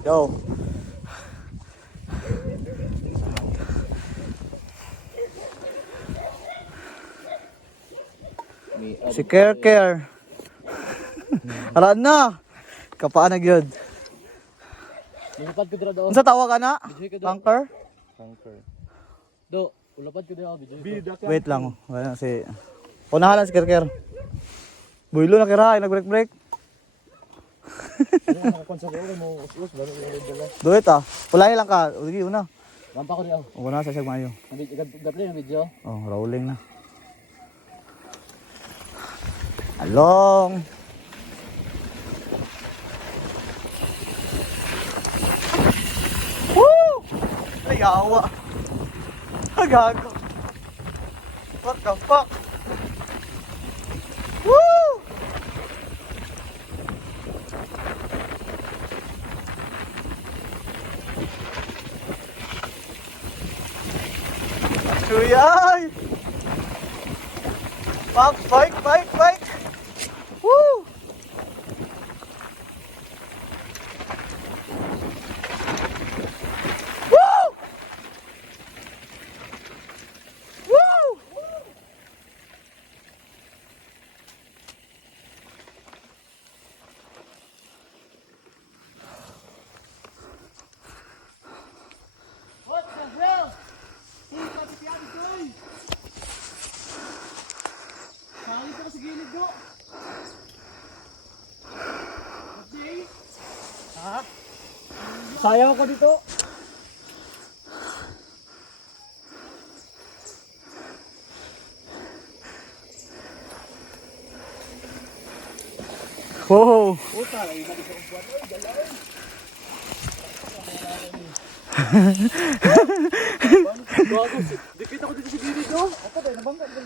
Yo. Si Care. Aran na. Kapaan na gyud. Ulapad ko dira daw. Unsa tawag ana? Bunker? Bunker. Do, ulapad ko dira video. Wait lang. Wala si unahan si Care. Buylo na kira, nag-break. Do it ah. Pulay lang ka. Ugi una. Rampa ko dira. Una sa siyag mayo. Gaplay ang video. Oh, rolling na. Along. Woo! Ay, awa. Agago. What the fuck? Woo! Tuyay! Fuck, bike! Woo! Woo! Woo! What the hell? Sino ka pipiyado doy? Sangit ka sa gilid do. Okay? Ha? Sayang ako dito. Wow! Puta, lagi na dito kong buwan. Oy, galaw. Gago, dikit ako dito sa gilid do. Ako dahil nabangga.